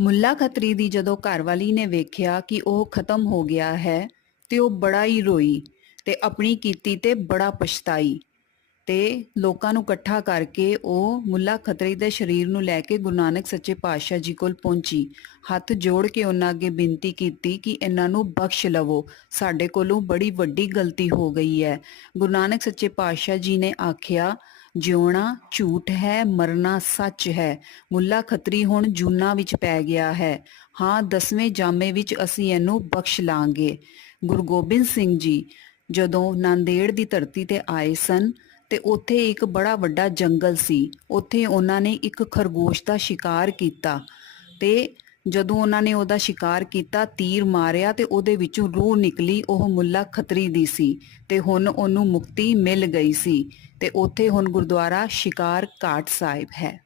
ਮੁੱਲਾ ਖਤਰੀ ਦੀ ਜਦੋਂ ਘਰਵਾਲੀ ਨੇ ਵੇਖਿਆ ਕਿ ਉਹ ਖਤਮ ਹੋ ਗਿਆ ਹੈ, ਤੇ ਉਹ ਬੜਾ ਹੀ ਰੋਈ ਤੇ ਆਪਣੀ ਕੀਤੀ ਤੇ ਬੜਾ ਪਛਤਾਈ ਤੇ ਲੋਕਾਂ ਨੂੰ ਇਕੱਠਾ ਕਰਕੇ ਉਹ ਮੁੱਲਾ ਖਤਰੀ ਦੇ ਸਰੀਰ ਨੂੰ ਲੈ ਕੇ ਗੁਰੂ ਨਾਨਕ ਸੱਚੇ ਪਾਤਸ਼ਾਹ ਜੀ ਕੋਲ ਪਹੁੰਚੀ। ਹੱਥ ਜੋੜ ਕੇ ਉਹਨਾਂ ਅੱਗੇ ਬੇਨਤੀ ਕੀਤੀ ਕਿ ਇਹਨਾਂ ਨੂੰ ਬਖਸ਼ ਲਵੋ। ਸਾਡੇ ਕੋਲੋਂ ਬੜੀ ਵੱਡੀ ਗਲਤੀ ਹੋ ਗਈ ਹੈ। ਗੁਰੂ ਨਾਨਕ ਸੱਚੇ ਪਾਤਸ਼ਾਹ ਜੀ ਨੇ ਆਖਿਆ ਜਿਉਣਾ ਝੂਠ ਹੈ, ਮਰਨਾ ਸੱਚ ਹੈ। ਮੁੱਲਾ ਖੱਤਰੀ ਹੁਣ ਜੂਨਾ ਵਿੱਚ ਪੈ ਗਿਆ ਹੈ। ਹਾਂ, ਦਸਵੇਂ ਜਾਮੇ ਵਿੱਚ ਅਸੀਂ ਇਹਨੂੰ ਬਖਸ਼ ਲਾਂਗੇ। ਗੁਰੂ ਗੋਬਿੰਦ ਸਿੰਘ ਜੀ ਜਦੋਂ ਨਾਂਦੇੜ ਦੀ ਧਰਤੀ ਤੇ ਆਏ ਸਨ ਤੇ ਉੱਥੇ ਇੱਕ ਬੜਾ ਵੱਡਾ ਜੰਗਲ ਸੀ। ਉੱਥੇ ਉਹਨਾਂ ਨੇ ਇੱਕ ਖਰਗੋਸ਼ ਦਾ ਸ਼ਿਕਾਰ ਕੀਤਾ ਤੇ ਜਦੋਂ ਉਹਨਾਂ ਨੇ ਉਹਦਾ ਸ਼ਿਕਾਰ ਕੀਤਾ, ਤੀਰ ਮਾਰਿਆ ਤੇ ਉਹਦੇ ਵਿੱਚੋਂ ਰੂਹ ਨਿਕਲੀ, ਉਹ ਮੁੱਲਾ ਖਤਰੀ ਦੀ ਸੀ ਤੇ ਹੁਣ ਉਹਨੂੰ ਮੁਕਤੀ ਮਿਲ ਗਈ ਸੀ ਤੇ ਉੱਥੇ ਹੁਣ ਗੁਰਦੁਆਰਾ ਸ਼ਿਕਾਰ ਘਾਟ ਸਾਹਿਬ ਹੈ।